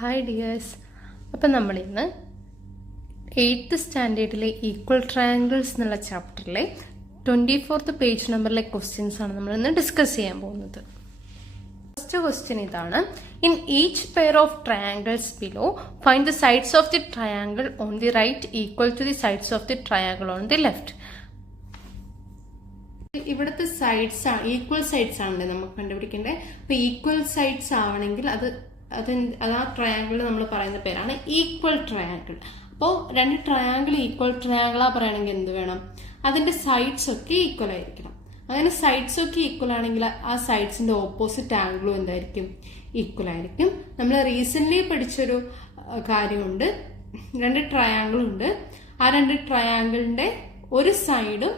Hi dears. അപ്പം നമ്മളിന്ന് 8th സ്റ്റാൻഡേർഡിലെ equal triangles എന്നുള്ള ചാപ്റ്ററിലെ 24th പേജ് നമ്പറിലെ ക്വസ്റ്റ്യൻസ് ആണ് നമ്മളിന്ന് ഡിസ്കസ് ചെയ്യാൻ പോകുന്നത്. ഫസ്റ്റ് ക്വസ്റ്റ്യൻ ഇതാണ്: in each pair of triangles below find the sides of the triangle on the right equal to the sides of the triangle on the left. ഇവിടുത്തെ sides ആണ്, equal sides ആണല്ലേ നമുക്ക് കണ്ടുപിടിക്കേണ്ടത്. അപ്പൊ equal sides ആവണമെങ്കിൽ അത് ആ ട്രയാങ്കിൾ നമ്മൾ പറയുന്ന പേരാണ് ഈക്വൽ ട്രയാങ്കിൾ. അപ്പോൾ രണ്ട് ട്രയാങ്കിൾ ഈക്വൽ ട്രയാങ്കിളാ പറയണമെങ്കിൽ എന്ത് വേണം? അതിന്റെ സൈഡ്സ് ഒക്കെ ഈക്വൽ ആയിരിക്കണം. അങ്ങനെ സൈഡ്സ് ഒക്കെ ഈക്വൽ ആണെങ്കിൽ ആ സൈഡ്സിന്റെ ഓപ്പോസിറ്റ് ആംഗിളും എന്തായിരിക്കും? ഈക്വൽ ആയിരിക്കും. നമ്മൾ റീസെന്റ് പഠിച്ചൊരു കാര്യമുണ്ട്, രണ്ട് ട്രയാങ്കിൾ ഉണ്ട്. ആ രണ്ട് ട്രയാങ്കിളിന്റെ ഒരു സൈഡും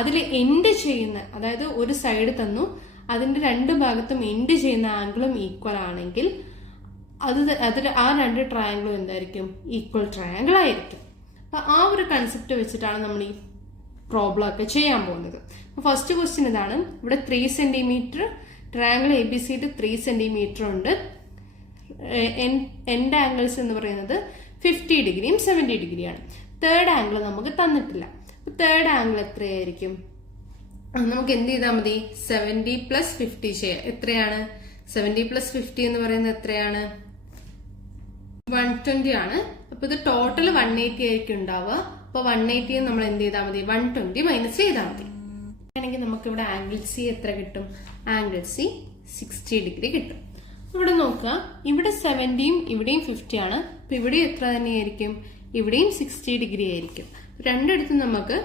അതിൽ എൻഡ് ചെയ്യുന്ന, അതായത് ഒരു സൈഡ് തന്നു, അതിന്റെ രണ്ട് ഭാഗത്തും എൻഡ് ചെയ്യുന്ന ആംഗിളും ഈക്വൽ ആണെങ്കിൽ അതിൽ ആ രണ്ട് ട്രയാങ്കിളും എന്തായിരിക്കും? ഈക്വൽ ട്രയാങ്കിൾ ആയിരിക്കും. അപ്പൊ ആ ഒരു കൺസെപ്റ്റ് വെച്ചിട്ടാണ് നമ്മൾ ഈ പ്രോബ്ലം ഒക്കെ ചെയ്യാൻ പോകുന്നത്. ഫസ്റ്റ് ക്വസ്റ്റ്യൻ ഇതാണ്. ഇവിടെ 3 സെന്റിമീറ്റർ ട്രയാങ്കിൾ ABC 3 സെന്റിമീറ്റർ ഉണ്ട്. എൻഡ് ആംഗിൾസ് എന്ന് പറയുന്നത് 50 ഡിഗ്രിയും 70 ഡിഗ്രിയാണ്. തേർഡ് ആംഗിൾ നമുക്ക് തന്നിട്ടില്ല. തേർഡ് ആംഗിൾ എത്രയായിരിക്കും? നമുക്ക് എന്ത് ചെയ്താൽ മതി? 70 + 50 ചെയ്യാം. എത്രയാണ് 70 + 50 എന്ന് പറയുന്നത്? എത്രയാണ്? 120 ആണ്. അപ്പൊ ഇത് ടോട്ടൽ 180 ആയിരിക്കും ഉണ്ടാവുക. അപ്പൊ 180 നമ്മൾ എന്ത് ചെയ്താൽ മതി? 120 മൈനസ് ചെയ്താൽ മതി. ആണെങ്കിൽ നമുക്ക് ഇവിടെ ആംഗിൾ സി എത്ര കിട്ടും? ആംഗിൾ സി 60 ഡിഗ്രി കിട്ടും. ഇവിടെ നോക്കുക, ഇവിടെ 70യും ഇവിടെയും 50 ആണ്. അപ്പൊ ഇവിടെ എത്ര തന്നെയായിരിക്കും? ഇവിടെയും 60 ഡിഗ്രി ആയിരിക്കും. രണ്ടിടത്തും നമുക്ക്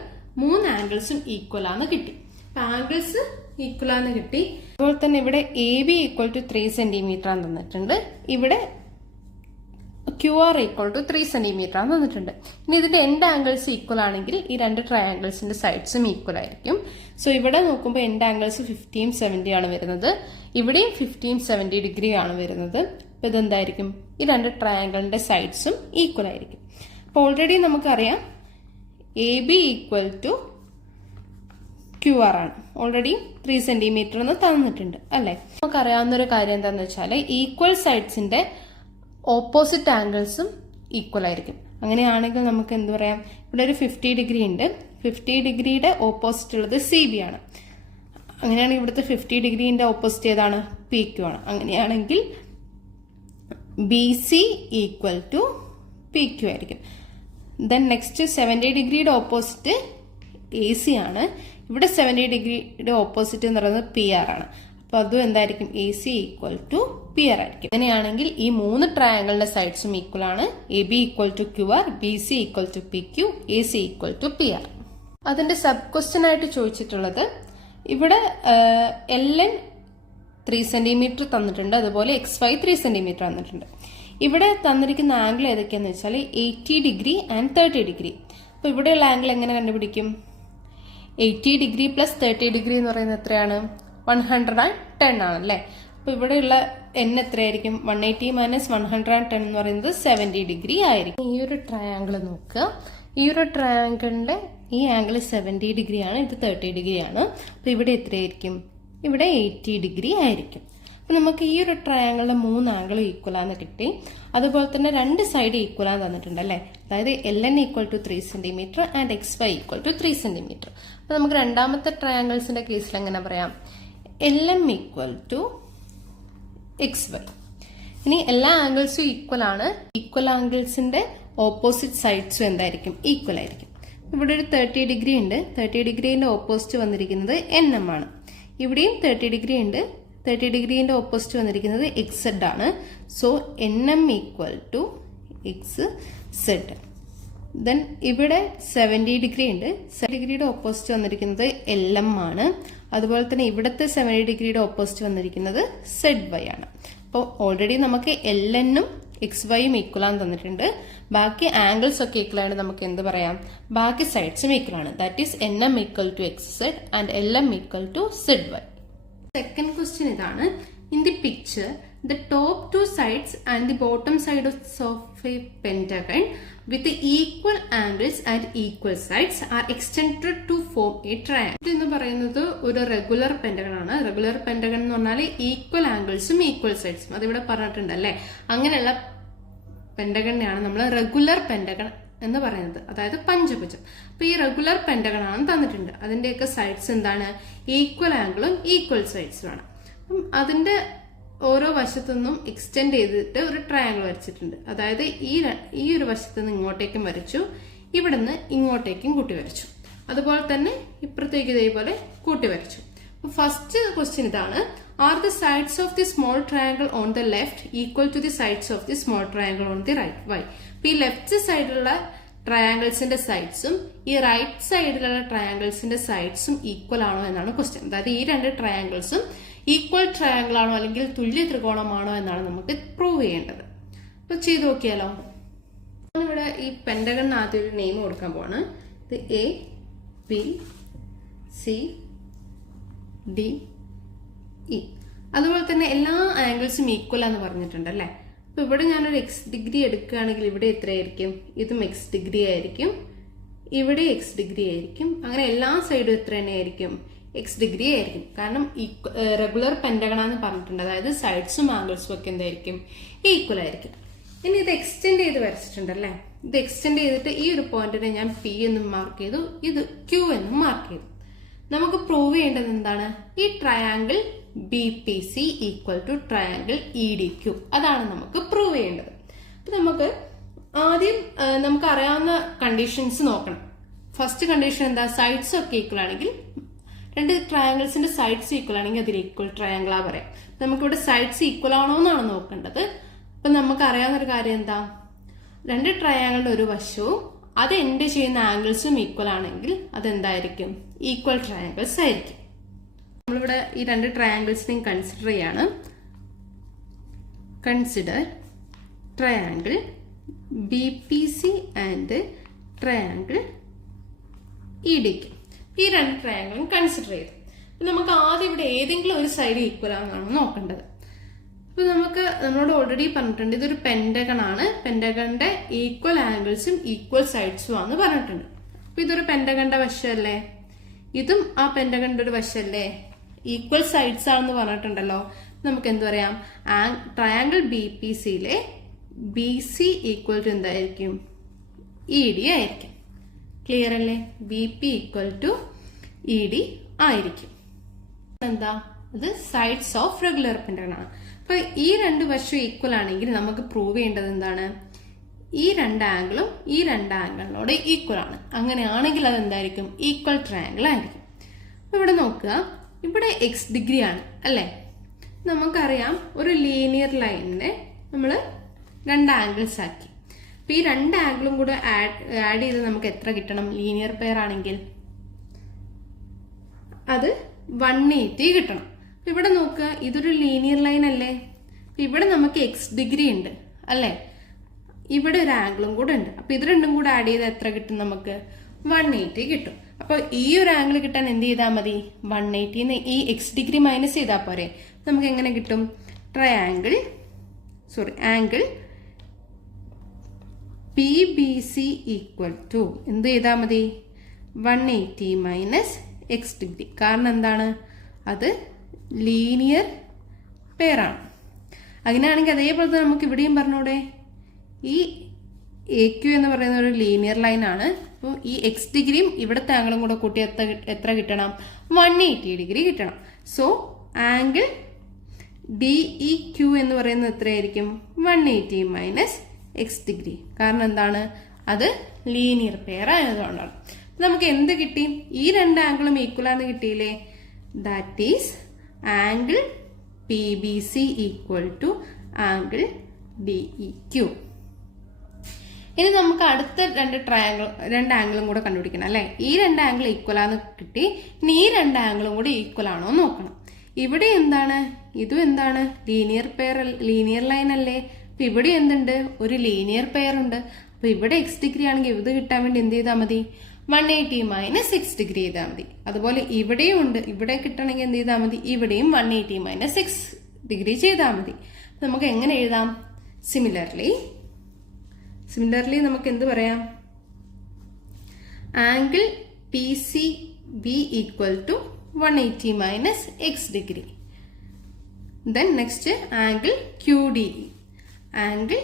3 ആംഗിൾസും ഈക്വൽ ആണെന്ന് കിട്ടി. അപ്പൊ ആംഗിൾസ് ഈക്വൽ ആണെന്ന് കിട്ടി. അതുപോലെ തന്നെ ഇവിടെ AB = 3 സെന്റിമീറ്റർ ആണ് തന്നിട്ടുണ്ട്. ഇവിടെ QR = 3 സെന്റിമീറ്റർ ആണ് തന്നിട്ടുണ്ട്. ഇനി ഇതിന്റെ എൻഡ് ആംഗിൾസ് ഈക്വൽ ആണെങ്കിൽ ഈ രണ്ട് ട്രയാങ്കിൾസിന്റെ സൈഡ്സും ഈക്വൽ ആയിരിക്കും. സോ ഇവിടെ നോക്കുമ്പോൾ എൻഡ് ആംഗിൾസ് 50യും 70 ആണ് വരുന്നത്. ഇവിടെയും 50യും 70 ഡിഗ്രി ആണ് വരുന്നത്. അപ്പൊ ഇതെന്തായിരിക്കും? ഈ രണ്ട് ട്രയാങ്കിളിന്റെ സൈഡ്സും ഈക്വൽ ആയിരിക്കും. അപ്പൊ ഓൾറെഡി നമുക്കറിയാം AB = QR ആണ്. ഓൾറെഡി 3 സെന്റിമീറ്റർ എന്ന് തന്നിട്ടുണ്ട് അല്ലെ? നമുക്കറിയാവുന്ന ഒരു കാര്യം എന്താണെന്ന് വെച്ചാൽ ഈക്വൽ സൈഡ്സിന്റെ ഓപ്പോസിറ്റ് ആംഗിൾസും ഈക്വൽ ആയിരിക്കും. അങ്ങനെയാണെങ്കിൽ നമുക്ക് എന്ത് പറയാം? ഇവിടെ ഒരു 50 ഡിഗ്രി ഉണ്ട്. 50 ഡിഗ്രിയുടെ ഓപ്പോസിറ്റ് ഉള്ളത് CB ആണ്. അങ്ങനെയാണെങ്കിൽ ഇവിടുത്തെ 50 ഡിഗ്രിന്റെ ഓപ്പോസിറ്റ് ഏതാണ്? PQ ആണ്. അങ്ങനെയാണെങ്കിൽ BC = PQ ആയിരിക്കും. ദെൻ നെക്സ്റ്റ് 70 ഡിഗ്രിയുടെ ഓപ്പോസിറ്റ് AC ആണ്. ഇവിടെ 70 ഡിഗ്രിയുടെ ഓപ്പോസിറ്റ് എന്ന് പറയുന്നത് PR ആണ്. അപ്പൊ അതും എന്തായിരിക്കും? AC = PR ആയിരിക്കും. അങ്ങനെയാണെങ്കിൽ ഈ 3 ട്രയാങ്കിളിന്റെ സൈഡ്സും ഈക്വൽ ആണ്. AB = QR, BC = PQ, AC = PR. അതിന്റെ സബ് ക്വസ്റ്റ്യൻ ആയിട്ട് ചോദിച്ചിട്ടുള്ളത്, ഇവിടെ LN 3 സെന്റിമീറ്റർ തന്നിട്ടുണ്ട്, അതുപോലെ XY 3 സെന്റിമീറ്റർ തന്നിട്ടുണ്ട്. ഇവിടെ തന്നിരിക്കുന്ന ആംഗിൾ ഏതൊക്കെയാന്ന് വെച്ചാൽ 80 ഡിഗ്രി ആൻഡ് 30 ഡിഗ്രി. അപ്പൊ ഇവിടെയുള്ള ആംഗിൾ എങ്ങനെ കണ്ടുപിടിക്കും? 80 ഡിഗ്രി + 30 ഡിഗ്രി എന്ന് പറയുന്നത് എത്രയാണ്? 110 ആണല്ലേ? അപ്പൊ ഇവിടെയുള്ള N എത്രയായിരിക്കും? 180 - 110 എന്ന് പറയുന്നത് 70 ഡിഗ്രി ആയിരിക്കും. ഈ ഒരു ട്രയാങ്കിൾ നോക്കുക. ഈ ഒരു ട്രയാങ്കിളിന്റെ ഈ ആംഗിൾ 70 ഡിഗ്രി ആണ്, ഇത് 30 ഡിഗ്രി ആണ്. അപ്പൊ ഇവിടെ എത്രയായിരിക്കും? ഇവിടെ 80 ഡിഗ്രി ആയിരിക്കും. അപ്പൊ നമുക്ക് ഈ ഒരു ട്രയാങ്കിളിന്റെ 3 ആംഗിൾ ഈക്വൽ ആണെന്ന് കിട്ടി. അതുപോലെ തന്നെ രണ്ട് സൈഡ് ഈക്വൽ ആണെന്ന് തന്നിട്ടുണ്ട് അല്ലെ? അതായത് LN = 3 centimetre and XY = 3 centimetre. അപ്പൊ നമുക്ക് രണ്ടാമത്തെ ട്രയാങ്കിൾസിന്റെ കേസിൽ എങ്ങനെ പറയാം? LM = XY. ഇനി എല്ലാ ആംഗിൾസും ഈക്വൽ ആണ്. ഈക്വൽ ആംഗിൾസിന്റെ ഓപ്പോസിറ്റ് സൈഡ്സും എന്തായിരിക്കും? ഈക്വൽ ആയിരിക്കും. ഇവിടെ ഒരു 30 ഡിഗ്രി ഉണ്ട്. 30 ഡിഗ്രിന്റെ ഓപ്പോസിറ്റ് വന്നിരിക്കുന്നത് NM ആണ്. ഇവിടെയും 30 ഡിഗ്രി ഉണ്ട്. 30 ഡിഗ്രിന്റെ ഓപ്പോസിറ്റ് വന്നിരിക്കുന്നത് XZ ആണ്. So NM = XZ. ദെൻ ഇവിടെ 70 ഡിഗ്രി ഉണ്ട്. 70 ഡിഗ്രിയുടെ ഓപ്പോസിറ്റ് വന്നിരിക്കുന്നത് LM ആണ്. അതുപോലെ തന്നെ ഇവിടുത്തെ 70 ഡിഗ്രിയുടെ ഓപ്പോസിറ്റ് വന്നിരിക്കുന്നത് ZY ആണ്. അപ്പോൾ ഓൾറെഡി നമുക്ക് LN-ഉം XY-യും ഈക്വൽ ആണെന്ന് തന്നിട്ടുണ്ട്. ബാക്കി ആംഗിൾസ് ഒക്കെ ഈക്വൽ ആണ്. നമുക്ക് എന്ത് പറയാം? ബാക്കി സൈഡ്സും ഈക്വൽ ആണ്. That is NM = XZ and LM = ZY. Second question ഇതാണ്. In the picture the top 2 sides and the bottom side of a pentagon with the equal angles and equal sides are extended to form a triangle. എന്ന് പറയുന്നത് ഒരു regular pentagon ആണ്. Regular pentagon എന്ന് പറഞ്ഞാൽ equal ആംഗിൾസും equal സൈഡ്സും അതിവിടെ പറഞ്ഞിട്ടുണ്ടല്ലേ. അങ്ങനെയുള്ള പെന്റഗണിനെയാണ് നമ്മൾ regular pentagon എന്ന് പറയുന്നത്, അതായത് പഞ്ചഭുജം. അപ്പൊ ഈ റെഗുലർ പെന്റഗൺ ആണ് തന്നിട്ടുണ്ട്. അതിന്റെയൊക്കെ സൈഡ്സ് എന്താണ്? ഈക്വൽ ആംഗിളും ഈക്വൽ സൈഡ്സും ആണ്. അപ്പം അതിന്റെ ഓരോ വശത്തുനിന്നും എക്സ്റ്റെൻഡ് ചെയ്തിട്ട് ഒരു ട്രയാങ്കിൾ വരച്ചിട്ടുണ്ട്. അതായത് ഈ ഒരു വശത്ത് നിന്ന് ഇങ്ങോട്ടേക്കും വരച്ചു, ഇവിടുന്ന് ഇങ്ങോട്ടേക്കും കൂട്ടി വരച്ചു. അതുപോലെ തന്നെ ഇപ്പുറത്തേക്ക് ഇതേപോലെ കൂട്ടി വരച്ചു. ഫസ്റ്റ് ക്വസ്റ്റ്യൻ ഇതാണ്, are the sides of the small triangle on the left equal to the sides of the small triangle on the right? Why? അപ്പൊ ഈ ലെഫ്റ്റ് സൈഡിലുള്ള ട്രയാങ്കിൾസിന്റെ സൈഡ്സും ഈ റൈറ്റ് സൈഡിലുള്ള ട്രയാങ്കിൾസിന്റെ സൈഡ്സും ഈക്വൽ ആണോ എന്നാണ് ക്വസ്റ്റ്യൻ. അതായത് ഈ രണ്ട് ട്രയാങ്കിൾസും ഈക്വൽ ട്രയാങ്കിൾ ആണോ അല്ലെങ്കിൽ തുല്യ ത്രികോണമാണോ എന്നാണ് നമുക്ക് പ്രൂവ് ചെയ്യേണ്ടത്. അപ്പൊ ചെയ്ത് നോക്കിയാലോ. ഇവിടെ ഈ പെന്റഗണിന് ആദ്യം ഒരു നെയിം കൊടുക്കാൻ പോവാണ്. ഇത് A, B, C, D, E. അതുപോലെ തന്നെ എല്ലാ ആംഗിൾസും ഈക്വൽ എന്ന് പറഞ്ഞിട്ടുണ്ട് അല്ലെ. അപ്പൊ ഇവിടെ ഞാനൊരു എക്സ് ഡിഗ്രി എടുക്കുകയാണെങ്കിൽ ഇവിടെ എത്രയായിരിക്കും? ഇതും എക്സ് ഡിഗ്രി ആയിരിക്കും, ഇവിടെ എക്സ് ഡിഗ്രി ആയിരിക്കും. അങ്ങനെ എല്ലാ സൈഡും എത്ര തന്നെ ആയിരിക്കും? എക്സ് ഡിഗ്രി ആയിരിക്കും. കാരണം റെഗുലർ പെന്റഗൺ എന്ന് പറഞ്ഞിട്ടുണ്ട്. അതായത് സൈഡ്സും ആംഗിൾസും ഒക്കെ എന്തായിരിക്കും? ഈക്വൽ ആയിരിക്കും. ഇനി ഇത് എക്സ്റ്റെൻഡ് ചെയ്ത് വരച്ചിട്ടുണ്ടല്ലേ. ഇത് എക്സ്റ്റെൻഡ് ചെയ്തിട്ട് ഈ ഒരു പോയിന്റിനെ ഞാൻ പി എന്നും മാർക്ക് ചെയ്തു, ഇത് ക്യൂ എന്നും മാർക്ക് ചെയ്തു. നമുക്ക് പ്രൂവ് ചെയ്യേണ്ടത് എന്താണ്? ഈ triangle B P C equal to triangle E D Q. അതാണ് നമുക്ക് പ്രൂവ് ചെയ്യേണ്ടത്. അപ്പൊ നമുക്ക് ആദ്യം നമുക്ക് അറിയാവുന്ന കണ്ടീഷൻസ് നോക്കണം. ഫസ്റ്റ് കണ്ടീഷൻ എന്താ? സൈഡ്സ് ഒക്കെ ഈക്വൽ ആണെങ്കിൽ, രണ്ട് ട്രയാങ്കിൾസിന്റെ സൈഡ്സ് ഈക്വൽ ആണെങ്കിൽ അതിൽ ഈക്വൽ ട്രയാങ്കിളാ പറയാം. നമുക്കിവിടെ സൈഡ്സ് ഈക്വൽ ആണോ എന്നാണ് നോക്കേണ്ടത്. അപ്പൊ നമുക്ക് അറിയാവുന്ന ഒരു കാര്യം എന്താ? രണ്ട് ട്രയാങ്കിളിന്റെ ഒരു വശവും അത് എൻഡ് ചെയ്യുന്ന ആംഗിൾസും ഈക്വൽ ആണെങ്കിൽ അതെന്തായിരിക്കും? ഈക്വൽ ട്രയാങ്കിൾസ് ആയിരിക്കും. നമ്മളിവിടെ ഈ രണ്ട് ട്രയാങ്കിൾസിനെയും കൺസിഡർ ചെയ്യാണ്. Consider triangle B P C and triangle E D Q. ഈ രണ്ട് ട്രയാങ്കിളും കൺസിഡർ ചെയ്തു. നമുക്ക് ആദ്യം ഇവിടെ ഏതെങ്കിലും ഒരു സൈഡ് ഈക്വൽ ആണെന്നാണ് നോക്കേണ്ടത്. അപ്പൊ നമ്മളോട് ഓൾറെഡി പറഞ്ഞിട്ടുണ്ട് ഇതൊരു പെന്റഗൺ ആണ്, പെന്റഗണിന്റെ ഈക്വൽ ആംഗിൾസും ഈക്വൽ സൈഡ്സും ആണെന്ന് പറഞ്ഞിട്ടുണ്ട്. അപ്പൊ ഇതൊരു പെന്റഗണിന്റെ വശമല്ലേ, ഇതും ആ പെന്റഗണിന്റെ ഒരു വശമല്ലേ, ഈക്വൽ സൈഡ്സ് ആണെന്ന് പറഞ്ഞിട്ടുണ്ടല്ലോ. നമുക്ക് എന്ത് പറയാം? ട്രയാങ്കിൾ ബി പി സിയിലെ ബി സി ഈക്വൽ ടു എന്തായിരിക്കും? ഇ ഡി ആയിരിക്കും. ക്ലിയർ അല്ലേ? B P equal to E D ആയിരിക്കും. എന്താ? അത് സൈഡ്സ് ഓഫ് റെഗുലർ പെന്റഗൺ ആണ്. അപ്പൊ ഈ രണ്ട് വശം ഈക്വൽ ആണെങ്കിൽ നമുക്ക് പ്രൂവ് ചെയ്യേണ്ടത് എന്താണ്? ഈ രണ്ട് ആംഗിളും ഈ രണ്ട് ആംഗിളിനോട് ഈക്വൽ ആണ്. അങ്ങനെയാണെങ്കിൽ അത് എന്തായിരിക്കും? ഈക്വൽ ട്രയാങ്കിൾ ആയിരിക്കും. അപ്പൊ ഇവിടെ നോക്കുക, ഇവിടെ എക്സ് ഡിഗ്രി ആണ് അല്ലെ. നമുക്കറിയാം ഒരു ലീനിയർ ലൈനിനെ നമ്മൾ രണ്ട് ആംഗിൾസ് ആക്കി. അപ്പൊ ഈ രണ്ട് ആംഗിളും കൂടെ ആഡ് ചെയ്ത് നമുക്ക് എത്ര കിട്ടണം? ലീനിയർ പെയർ ആണെങ്കിൽ അത് 180 കിട്ടണം. ഇവിടെ നോക്കുക, ഇതൊരു ലീനിയർ ലൈൻ അല്ലേ. ഇവിടെ നമുക്ക് എക്സ് ഡിഗ്രി ഉണ്ട് അല്ലെ, ഇവിടെ ഒരു ആംഗിളും കൂടെ ഉണ്ട്. അപ്പൊ ഇത് രണ്ടും കൂടെ ആഡ് ചെയ്ത് എത്ര കിട്ടും? നമുക്ക് 180 കിട്ടും. അപ്പൊ ഈ ഒരു ആംഗിൾ കിട്ടാൻ എന്ത് ചെയ്താൽ മതി? 180 ഈ എക്സ് ഡിഗ്രി മൈനസ് ചെയ്താൽ പോരെ. നമുക്ക് എങ്ങനെ കിട്ടും? Angle P B C equal to എന്ത് ചെയ്താൽ മതി? 180 മൈനസ് എക്സ് ഡിഗ്രി. കാരണം എന്താണ്? അത് ലീനിയർ പെയർ ആണ്. അങ്ങനെയാണെങ്കിൽ അതേപോലെ തന്നെ നമുക്ക് ഇവിടെയും പറഞ്ഞൂടെ, ഈ എ ക്യു എന്ന് പറയുന്ന ഒരു ലീനിയർ ലൈൻ ആണ്. അപ്പോൾ ഈ എക്സ് ഡിഗ്രിയും ഇവിടുത്തെ ആംഗിളും കൂടെ കൂട്ടി എത്ര കിട്ടണം? 180 ഡിഗ്രി കിട്ടണം. So angle D E Q എന്ന് പറയുന്നത് എത്രയായിരിക്കും? 180 മൈനസ് എക്സ് ഡിഗ്രി. കാരണം എന്താണ്? അത് ലീനിയർ പെയർ ആയതുകൊണ്ടാണ്. നമുക്ക് എന്ത് കിട്ടി? ഈ രണ്ട് ആംഗിളും ഈക്വൽ ആണെന്ന് കിട്ടിയില്ലേ? That is angle P B C equal to angle D E Q. ഇനി നമുക്ക് അടുത്ത രണ്ട് ആംഗിളും കൂടെ കണ്ടുപിടിക്കണം അല്ലെ. ഈ രണ്ട് ആംഗിൾ ഈക്വൽ ആണെന്ന് കിട്ടി. ഇനി ഈ രണ്ട് ആംഗിളും കൂടി ഈക്വൽ ആണോ നോക്കണം. ഇവിടെ എന്താണ്? ഇതും എന്താണ്? ലീനിയർ ലൈൻ അല്ലേ. അപ്പൊ ഇവിടെ എന്തുണ്ട്? ഒരു ലീനിയർ പെയർ ഉണ്ട്. അപ്പൊ ഇവിടെ എക്സ് ഡിഗ്രി ആണെങ്കിൽ ഇത് കിട്ടാൻ വേണ്ടി എന്ത് ചെയ്താൽ മതി? 180 മൈനസ് എക്സ് ഡിഗ്രി ചെയ്താൽ മതി. അതുപോലെ ഇവിടെയും ഉണ്ട്. ഇവിടെ കിട്ടണമെങ്കിൽ എന്ത് ചെയ്താൽ മതി? ഇവിടെയും 180 മൈനസ് എക്സ് ഡിഗ്രി ചെയ്താൽ മതി. നമുക്ക് എങ്ങനെ എഴുതാം? സിമിലർലി നമുക്ക് എന്ത് പറയാം? Angle P C B equal to 180 minus x degree. Then next angle Q D E. Angle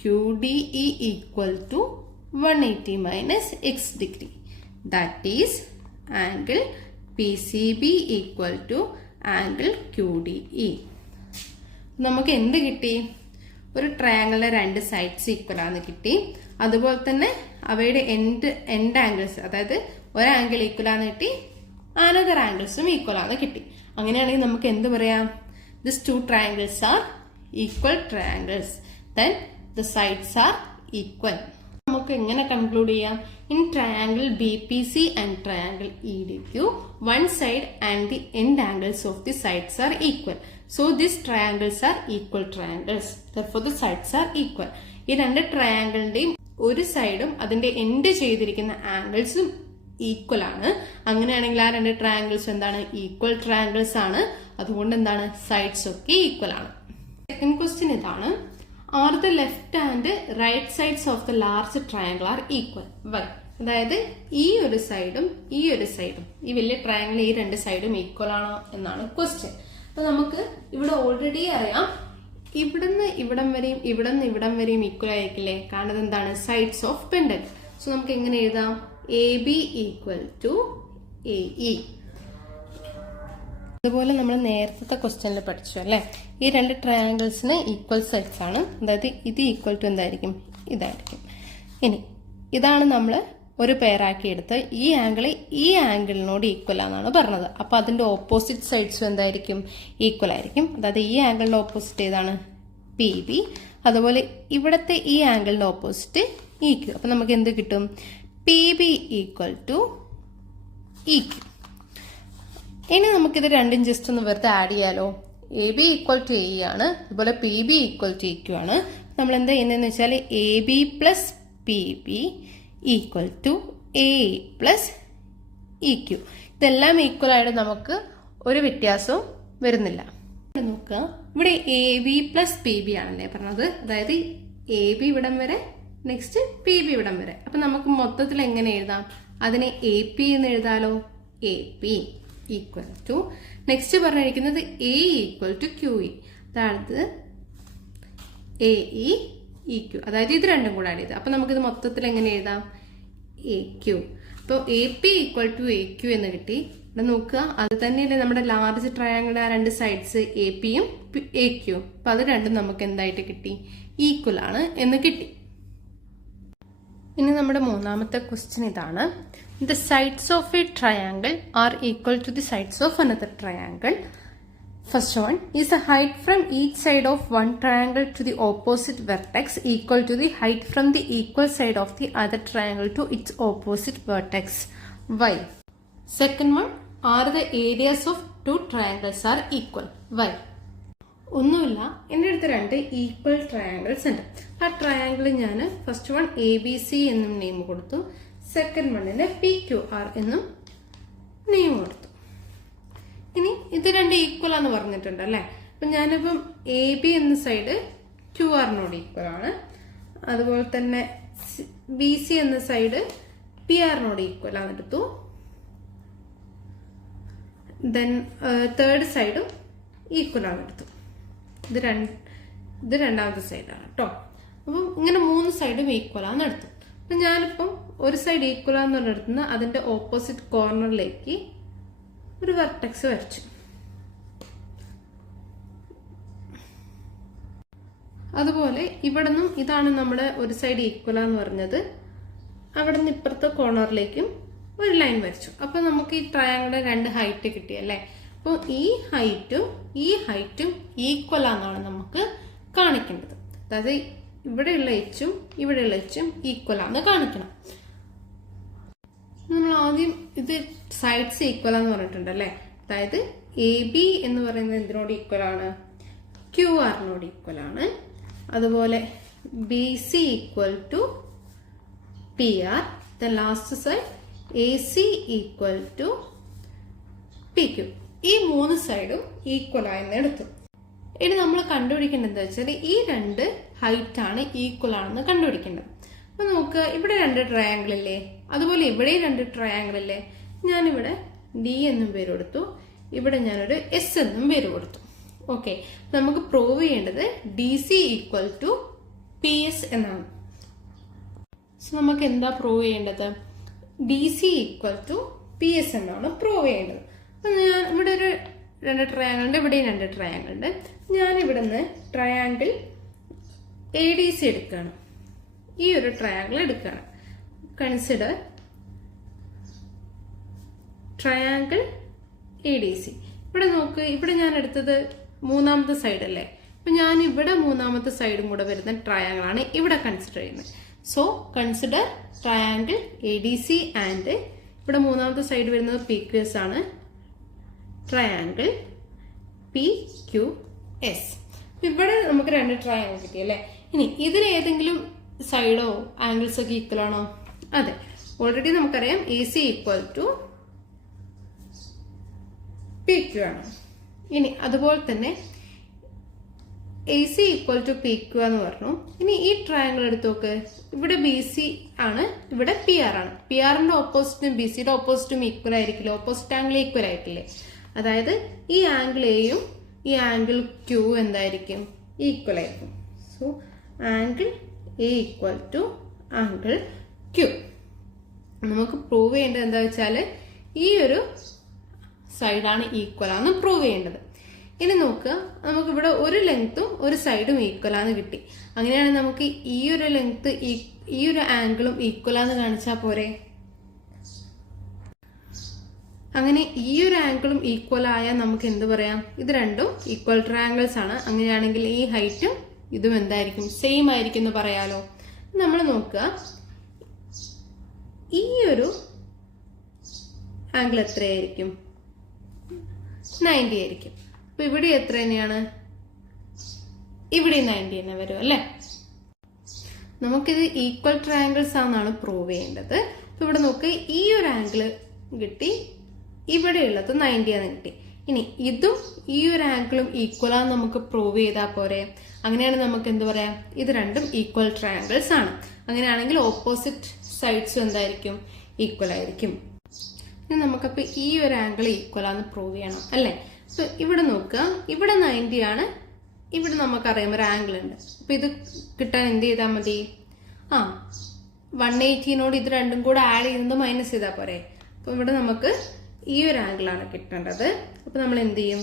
QDE equal to 180 minus x degree. That is angle PCB equal to angle QDE. നമുക്ക് എന്ത് കിട്ടി? ഒരു ട്രയാങ്കിളിലെ രണ്ട് sides equal ആണെന്ന് കിട്ടി. അതുപോലെ തന്നെ അവയുടെ എൻഡ് ആംഗിൾസ്, അതായത് ഒരു ആംഗിൾ ഈക്വൽ ആണെന്ന് കിട്ടി, അനദർ ആംഗിൾസും ഈക്വൽ ആണെന്ന് കിട്ടി. അങ്ങനെയാണെങ്കിൽ നമുക്ക് എന്ത് പറയാം? This to triangles are equal triangles, then the sides are equal. നമുക്ക് എങ്ങനെ കൺക്ലൂഡ് ചെയ്യാം? In triangle BPC and triangle EDQ, one side and the end angles of the sides are equal. So these triangles are equal triangles. Therefore the sides are equal. ഈ രണ്ട് ട്രയാങ്കിളിന്റെയും ഒരു സൈഡും അതിന്റെ end ചെയ്തിരിക്കുന്ന ആംഗിൾസും equal ആണ്. അങ്ങനെയാണെങ്കിൽ ആ രണ്ട് ട്രയാങ്കിൾസ് എന്താണ്? ഈക്വൽ ട്രയാങ്കിൾസ് ആണ്. അതുകൊണ്ട് എന്താണ്? സൈഡ്സ് ഒക്കെ ഈക്വൽ ആണ്. സെക്കൻഡ് ക്വസ്റ്റ്യൻ ഇതാണ്. Are the left and right sides of the large triangle are equal? Why? അതായത് ഈ ഒരു സൈഡും ഈ ഒരു സൈഡും, ഈ വലിയ ട്രയാങ്കിൾ ഈ രണ്ട് സൈഡും ഈക്വൽ ആണോ എന്നാണ് ക്വസ്റ്റ്യൻ. അപ്പൊ നമുക്ക് ഇവിടെ ഓൾറെഡി അറിയാം, ഇവിടുന്ന് ഇവിടം വരെയും ഇവിടുന്ന് ഇവിടം വരെയും ഈക്വൽ ആയിരിക്കില്ലേ? കാരണം എന്താണ്? Sides of pendant. സോ നമുക്ക് എങ്ങനെ എഴുതാം? AB equal to AE. അതുപോലെ നമ്മൾ നേരത്തെ ക്വസ്റ്റ്യനിൽ പഠിച്ചു അല്ലെ, ഈ രണ്ട് ട്രയാങ്കിൾസിന് ഈക്വൽ സൈഡ്സ് ആണ്. അതായത് ഇത് ഈക്വൽ ടു എന്തായിരിക്കും? ഇതായിരിക്കും. ഇനി ഇതാണ് നമ്മൾ ഒരു പെയറാക്കി എടുത്ത് ഈ ആംഗിൾ ഈ ആംഗിളിനോട് ഈക്വൽ ആണെന്നാണ് പറഞ്ഞത്. അപ്പൊ അതിന്റെ ഓപ്പോസിറ്റ് സൈഡ്സും എന്തായിരിക്കും? ഈക്വൽ ആയിരിക്കും. അതായത് ഈ ആംഗിളിന്റെ ഓപ്പോസിറ്റ് ഏതാണ്? PB. അതുപോലെ ഇവിടത്തെ ഈ ആംഗിളിന്റെ ഓപ്പോസിറ്റ് EQ. അപ്പൊ നമുക്ക് എന്ത് കിട്ടും? PB equal to EQ. ഇനി നമുക്കിത് രണ്ടും ജസ്റ്റ് ഒന്ന് വെറുതെ ആഡ് ചെയ്യാലോ. AB ഈക്വൽ ടു AE ആണ്, അതുപോലെ PB ഈക്വൽ ടു EQ ആണ്. നമ്മൾ എന്താ ചെയ്യുന്നതെന്ന് വെച്ചാൽ AB plus PB equal to AE plus EQ. ഇതെല്ലാം ഈക്വൽ ആയിട്ട് നമുക്ക് ഒരു വ്യത്യാസവും വരുന്നില്ല. നോക്കുക, ഇവിടെ AB പ്ലസ് PB ആണല്ലേ പറഞ്ഞത്. അതായത് AB ഇവിടം വരെ, നെക്സ്റ്റ് PB ഇവിടം വരെ. അപ്പൊ നമുക്ക് മൊത്തത്തിൽ എങ്ങനെ എഴുതാം? അതിനെ AP എന്ന് എഴുതാലോ. AP ഈക്വൽ ടു, നെക്സ്റ്റ് പറഞ്ഞിരിക്കുന്നത് A ഈക്വൽ ടു QE, അതായത് AE EQ. അതായത് ഇത് രണ്ടും കൂടെ ആഡ് ചെയ്ത്, അപ്പൊ നമുക്കിത് മൊത്തത്തിൽ എങ്ങനെ എഴുതാം? AQ. അപ്പോൾ AP ഈക്വൽ ടു AQ എന്ന് കിട്ടി. ഇവിടെ നോക്കുക, അത് തന്നെയല്ലേ നമ്മുടെ ലാർജ് ട്രയാങ്കിൾ ആ രണ്ട് സൈഡ്സ് APയും AQയും. അപ്പൊ അത് രണ്ടും നമുക്ക് എന്തായിട്ട് കിട്ടി? ഈക്വൽ ആണ് എന്ന് കിട്ടി. ഇനി നമ്മുടെ മൂന്നാമത്തെ ക്വസ്റ്റ്യൻ ഇതാണ്. The sides of a triangle are equal to the sides of another triangle. First one is the height from each side of one triangle to the opposite vertex equal to the height from the equal side of the other triangle to its opposite vertex. Why? Second one, are the areas of two triangles are equal? Why? ഒന്നുമില്ല, എൻ്റെ അടുത്ത് രണ്ട് equal triangles ഉണ്ട്. ആ triangle ഞാൻ first one ABC എന്നും name കൊടുത്തു, second വണ്ണിന് PQR എന്നും നെയിം കൊടുത്തു. ഇനി ഇത് രണ്ട് ഈക്വൽ ആണെന്ന് പറഞ്ഞിട്ടുണ്ട് അല്ലെ. അപ്പൊ ഞാനിപ്പം AB എന്ന സൈഡ് QR ഈക്വൽ ആണ്, അതുപോലെ തന്നെ BC എന്ന സൈഡ് PR ഈക്വൽ ആണ് എടുത്തു. ദെൻ തേർഡ് സൈഡും ഈക്വൽ ആണ് എടുത്തു. ഇത് രണ്ടാമത്തെ സൈഡാണ് കേട്ടോ. അപ്പം ഇങ്ങനെ മൂന്ന് സൈഡും ഈക്വൽ ആണ് എടുത്തു. അപ്പൊ ഞാനിപ്പം ഒരു സൈഡ് ഈക്വൽ ആണെന്ന് പറഞ്ഞെടുത്തുന്ന അതിന്റെ ഓപ്പോസിറ്റ് കോർണറിലേക്ക് ഒരു വെർട്ടെക്സ് വരച്ചു. അതുപോലെ ഇവിടെ നിന്നും ഇതാണ് നമ്മുടെ ഒരു സൈഡ് ഈക്വൽ എന്ന് പറഞ്ഞത്, അവിടെ നിന്ന് ഇപ്പുറത്തെ കോർണറിലേക്കും ഒരു ലൈൻ വരച്ചു. അപ്പൊ നമുക്ക് ഈ ട്രയാങ്കിളിന്റെ രണ്ട് ഹൈറ്റ് കിട്ടിയല്ലേ. അപ്പോൾ ഈ ഹൈറ്റും ഈക്വൽ ആണെന്നാണ് നമുക്ക് കാണിക്കേണ്ടത്. അതായത് ഇവിടെയുള്ള എച്ചും ഇവിടെയുള്ള എച്ചും ഈക്വൽ ആണെന്ന് കാണിക്കണം. നമ്മൾ ആദ്യം ഇത് സൈഡ്സ് ഈക്വൽ ആണെന്ന് പറഞ്ഞിട്ടുണ്ട് അല്ലെ. അതായത് AB എന്ന് പറയുന്നത് എന്തിനോട് ഈക്വൽ ആണ്? QR ഈക്വൽ ആണ്. അതുപോലെ BC equal to PR, the last side AC equal to PQ. ഈ മൂന്ന് സൈഡും ഈക്വൽ ആയെന്ന് എടുത്തു. ഇനി നമ്മൾ കണ്ടുപിടിക്കേണ്ടത് എന്താ വെച്ചാൽ ഈ രണ്ട് ഹൈറ്റ് ആണ് ഈക്വൽ ആണെന്ന് കണ്ടുപിടിക്കേണ്ടത്. അപ്പൊ നമുക്ക് ഇവിടെ രണ്ട് ട്രയാങ്കിൾ ഇല്ലേ, അതുപോലെ ഇവിടെ രണ്ട് ട്രയാങ്കിൾ ഇല്ലേ. ഞാനിവിടെ D എന്നും പേര് കൊടുത്തു, ഇവിടെ ഞാനൊരു S എന്നും പേര് കൊടുത്തു. ഓക്കെ, നമുക്ക് പ്രൂവ് ചെയ്യേണ്ടത് DC ഈക്വൽ ടു PS എന്നാണ്. സോ നമുക്ക് എന്താ പ്രൂവ് ചെയ്യേണ്ടത്? DC ഈക്വൽ ടു PS എന്നാണ് പ്രൂവ് ചെയ്യേണ്ടത്. അപ്പം ഞാൻ ഇവിടെ ഒരു 2 ട്രയാങ്കിൾ ഉണ്ട്, ഇവിടെയും 2 ട്രയാങ്കിൾ ഉണ്ട്. ഞാൻ ഇവിടെ നിന്ന് ട്രയാങ്കിൾ ADC എടുക്കുകയാണ്. ഈ ഒരു ട്രയാങ്കിൾ എടുക്കുകയാണ്. Consider triangle ADC. ഇവിടെ നോക്ക്, ഇവിടെ ഞാൻ എടുത്തത് 3ാമത്തെ സൈഡ് അല്ലേ? അപ്പൊ ഞാൻ ഇവിടെ 3ാമത്തെ സൈഡും കൂടെ വരുന്ന ട്രയാങ്കിൾ ആണ് ഇവിടെ കൺസിഡർ ചെയ്യുന്നത്. So consider triangle ADC and ഇവിടെ 3ാമത്തെ സൈഡ് വരുന്നത് PQS ആണ്. Triangle PQS. ഇവിടെ നമുക്ക് 2 ട്രയാങ്കിൾ കിട്ടി അല്ലേ? ഇനി ഇതിൽ ഏതെങ്കിലും സൈഡോ ആംഗിൾസ് ഒക്കെ ഈക്വൽ ആണോ? അതെ, ഓൾറെഡി നമുക്കറിയാം AC ഈക്വൽ ടു PQ ആണ്. ഇനി അതുപോലെ തന്നെ AC ഈക്വൽ ടു PQ എന്ന് പറഞ്ഞു. ഇനി ഈ ട്രയാങ്കിൾ എടുത്ത് നോക്ക്. ഇവിടെ BC ആണ്, ഇവിടെ PR ആണ്. PRന്റെ ഓപ്പോസിറ്റും BCയുടെ ഓപ്പോസിറ്റും ഈക്വൽ ആയിരിക്കില്ല, ഓപ്പോസിറ്റ് ആംഗിൾ ഈക്വൽ ആയിട്ടില്ലേ? അതായത് ഈ ആംഗിൾ Aയും ഈ ആംഗിൾ Q എന്തായിരിക്കും? ഈക്വൽ ആയിരിക്കും. So angle A equal to angle Q. നമുക്ക് പ്രൂവ് ചെയ്യേണ്ടത് എന്താ വെച്ചാൽ ഈ ഒരു സൈഡാണ് ഈക്വൽ ആണെന്ന് പ്രൂവ് ചെയ്യേണ്ടത്. ഇനി നോക്കുക, നമുക്ക് ഇവിടെ ഒരു ലെങ്ത്തും ഒരു സൈഡും ഈക്വൽ ആണെന്ന് കിട്ടി. അങ്ങനെയാണെങ്കിൽ നമുക്ക് ഈ ഒരു ലെങ്ത് ഈ ഒരു ആംഗിളും ഈക്വൽ ആണെന്ന് കാണിച്ചാൽ പോരെ? അങ്ങനെ ഈ ഒരു ആംഗിളും ഈക്വൽ ആയാൽ നമുക്ക് എന്ത് പറയാം? ഇത് രണ്ടും ഈക്വൽ ട്രയാങ്കിൾസ് ആണ്. അങ്ങനെയാണെങ്കിൽ ഈ ഹൈറ്റും ഇതും എന്തായിരിക്കും? സെയിം ആയിരിക്കും എന്ന് പറയാലോ. നമ്മൾ നോക്കുക, ഈ ഒരു ആംഗിൾ എത്രയായിരിക്കും? 90 ആയിരിക്കും. അപ്പൊ ഇവിടെ എത്ര തന്നെയാണ്? ഇവിടെ 90 തന്നെ വരും അല്ലെ? നമുക്കിത് ഈക്വൽ ട്രയാങ്കിൾസ് ആണെന്നാണ് പ്രൂവ് ചെയ്യേണ്ടത്. അപ്പൊ ഇവിടെ നോക്ക്, ഈ ഒരു ആംഗിൾ കിട്ടി, ഇവിടെ ഉള്ളത് 90 ആണ് കിട്ടി. ഇനി ഇതും ഈ ഒരു ആംഗിളും ഈക്വൽ ആണെന്ന് നമുക്ക് പ്രൂവ് ചെയ്താൽ പോരെ? അങ്ങനെയാണ് നമുക്ക് എന്ത് പറയാം? ഇത് രണ്ടും ഈക്വൽ ട്രയാങ്കിൾസ് ആണ്. അങ്ങനെയാണെങ്കിൽ ഓപ്പോസിറ്റ് സൈഡ്സും എന്തായിരിക്കും? ഈക്വൽ ആയിരിക്കും. ഇനി നമുക്കപ്പോ ഈ ഒരു ആംഗിൾ ഈക്വൽ ആണെന്ന് പ്രൂവ് ചെയ്യണം അല്ലെ? സോ ഇവിടെ നോക്കുക, ഇവിടെ 90 ആണ്, ഇവിടെ നമുക്കറിയാം ഒരു ആംഗിൾ ഉണ്ട്. അപ്പൊ ഇത് കിട്ടാൻ എന്ത് ചെയ്താൽ മതി? 180നോട് ഇത് രണ്ടും കൂടെ ആഡ് ചെയ്യുന്നത് മൈനസ് ചെയ്താൽ പോരെ? അപ്പൊ ഇവിടെ നമുക്ക് ഈ ഒരു ആംഗിൾ ആണ് കിട്ടേണ്ടത്. അപ്പൊ നമ്മൾ എന്ത് ചെയ്യും?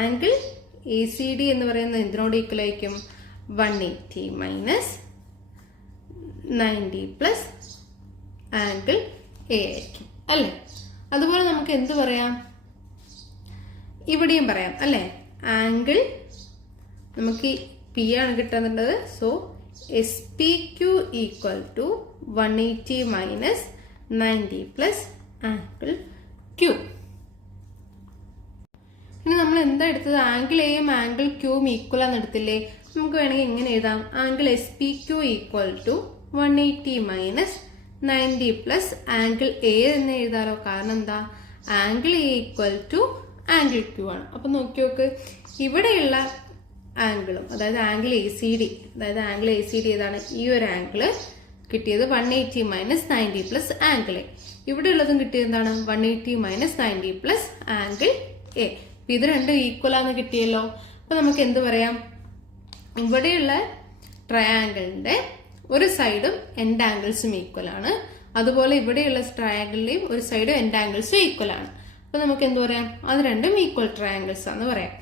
ആംഗിൾ ACD എന്ന് പറയുന്നത് എന്തിനോട് ഈക്വൽ ആയിരിക്കും? 180 മൈനസ് 90 പ്ലസ് ആംഗിൾ A ആയിരിക്കും അല്ലേ? അതുപോലെ നമുക്ക് എന്ത് പറയാം? ഇവിടെയും പറയാം അല്ലെ? ആംഗിൾ നമുക്ക് P ആണ് കിട്ടുന്നത്. So SPQ equal to 180 minus 90 plus angle Q. ഇനി നമ്മൾ എന്താ എടുത്തത്? ആംഗിൾ എയും ആംഗിൾ ക്യൂവും ഈക്വൽ ആണെന്ന് എടുത്തില്ലേ? നമുക്ക് വേണമെങ്കിൽ എങ്ങനെ എഴുതാം? Angle SPQ equal to 180 minus 90 plus angle A എന്ന് എഴുതാലോ. കാരണം എന്താ? Angle A equal to angle Q ആണ്. അപ്പൊ നോക്കി നോക്ക്, ഇവിടെയുള്ള ആംഗിളും അതായത് ആംഗിൾ ACD, അതായത് ആംഗിൾ ACD ഏതാണ്? ഈ ഒരു ആംഗിള് കിട്ടിയത് 180 മൈനസ് 90 പ്ലസ് ആംഗിൾ A. ഇവിടെ ഉള്ളതും കിട്ടിയത് എന്താണ്? 180 മൈനസ് 90 പ്ലസ് ആംഗിൾ A. ഇത് രണ്ടും ഈക്വൽ ആണെന്ന് കിട്ടിയല്ലോ. അപ്പൊ നമുക്ക് എന്ത് പറയാം? ഇവിടെയുള്ള ട്രയാങ്കിളിന്റെ ഒരു സൈഡും എൻഡ് ആംഗിൾസും ഈക്വൽ ആണ്. അതുപോലെ ഇവിടെയുള്ള ട്രയാങ്കിളിലെയും ഒരു സൈഡും എൻഡ് ആംഗിൾസും ഈക്വൽ ആണ്. അപ്പൊ നമുക്ക് എന്ത് പറയാം? അത് രണ്ടും ഈക്വൽ ട്രയാങ്കിൾസ് ആണെന്ന് പറയാം.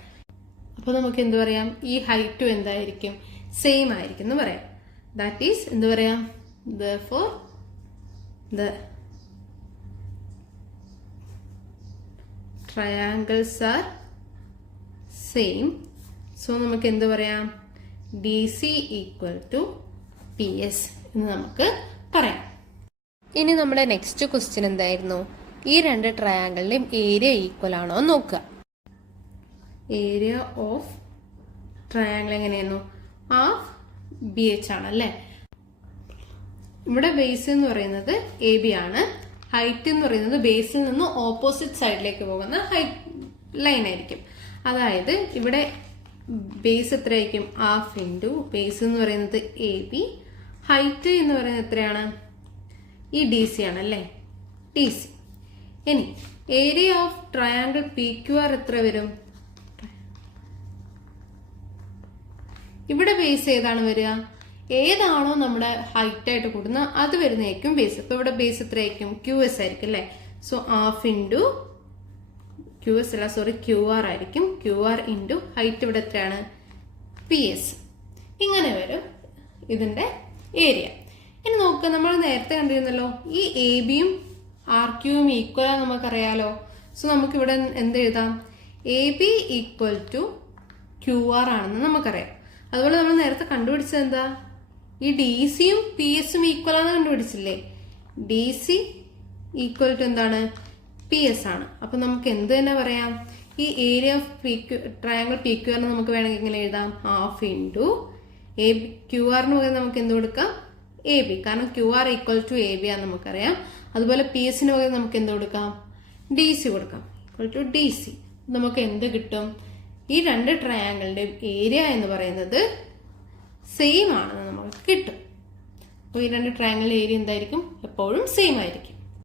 അപ്പൊ നമുക്ക് എന്ത് പറയാം? ഈ ഹൈറ്റും എന്തായിരിക്കും? സെയിം ആയിരിക്കും എന്ന് പറയാം. ദാറ്റ് ഈസ് എന്ത് പറയാം? Therefore the triangles are same. So നമുക്ക് എന്ത് പറയാം? DC ഈക്വൽ ടു PS എന്ന് നമുക്ക് പറയാം. ഇനി നമ്മുടെ നെക്സ്റ്റ് ക്വസ്റ്റ്യൻ എന്തായിരുന്നു? ഈ 2 ട്രയാങ്കിളിന്റെയും ഏരിയ ഈക്വൽ ആണോ നോക്കുക. ഏരിയ ഓഫ് ട്രയാങ്കിൾ എങ്ങനെയായിരുന്നു? ഹാഫ് BH ആണല്ലേ? ഇവിടെ ബേസ് എന്ന് പറയുന്നത് AB ആണ്. ഹൈറ്റ് എന്ന് പറയുന്നത് ബേസിൽ നിന്ന് ഓപ്പോസിറ്റ് സൈഡിലേക്ക് പോകുന്ന ലൈൻ ആയിരിക്കും. അതായത് ഇവിടെ ബേസ് എത്രയായിരിക്കും? ഹാഫ് ഇൻറ്റു ബേസ് എന്ന് പറയുന്നത് AB. ഹൈറ്റ് എന്ന് പറയുന്നത് എത്രയാണ്? ഈ DC ആണല്ലേ? DC. ഇനി ഏരിയ ഓഫ് ട്രയാങ്കിൾ PQR എത്ര വരും? ഇവിടെ ബേസ് ഏതാണ് വരിക? ഏതാണോ നമ്മുടെ ഹൈറ്റ് ആയിട്ട് കൂടുന്നത് അത് വരുന്നതായിരിക്കും ബേസ്. ഇപ്പൊ ഇവിടെ ബേസ് എത്രയായിരിക്കും? QS ആയിരിക്കും അല്ലെ. സോ ഹാഫ് ഇൻറ്റു QS അല്ല, സോറി QR ആയിരിക്കും. QR ഇൻറ്റു ഹൈറ്റ് ഇവിടെ എത്രയാണ്? PS. ഇങ്ങനെ വരും ഇതിന്റെ ഏരിയ. ഇനി നോക്കുക, നമ്മൾ നേരത്തെ കണ്ടിരുന്നല്ലോ ഈ AB-യും RQയും ഈക്വൽ ആണ് നമുക്കറിയാലോ. സോ നമുക്ക് ഇവിടെ എന്ത് എഴുതാം? AB ഈക്വൽ ടു QR ആണെന്ന് നമുക്കറിയാം. അതുപോലെ നമ്മൾ നേരത്തെ കണ്ടുപിടിച്ചത് എന്താ? ഈ DC-യും PS-ഉം ഈക്വൽ ആണെന്ന് കണ്ടുപിടിച്ചില്ലേ? DC ഈക്വൽ ടു എന്താണ്? PS ആണ്. അപ്പൊ നമുക്ക് എന്ത് തന്നെ പറയാം? ഈ ഏരിയ ഓഫ് ട്രയാങ്കിൾ PQR നമുക്ക് വേണമെങ്കിൽ ഇങ്ങനെ എഴുതാം, ഹാഫ് ഇൻറ്റു QRന് പകരം നമുക്ക് എന്ത് കൊടുക്കാം? AB. കാരണം QR ഈക്വൽ ടു AB ആണ് നമുക്കറിയാം. അതുപോലെ PS-ന് പകരം നമുക്ക് എന്ത് കൊടുക്കാം? DC കൊടുക്കാം, ഈക്വൽ ടു DC. നമുക്ക് എന്ത് കിട്ടും? ഈ രണ്ട് ട്രയാങ്കിളിന്റെ ഏരിയ എന്ന് പറയുന്നത് സെയിം ആണെന്ന് നമുക്ക് കിട്ടും. അപ്പോൾ ഈ രണ്ട് ട്രയാങ്കിളിന്റെ ഏരിയ എന്തായിരിക്കും? എപ്പോഴും സെയിം ആയിരിക്കും.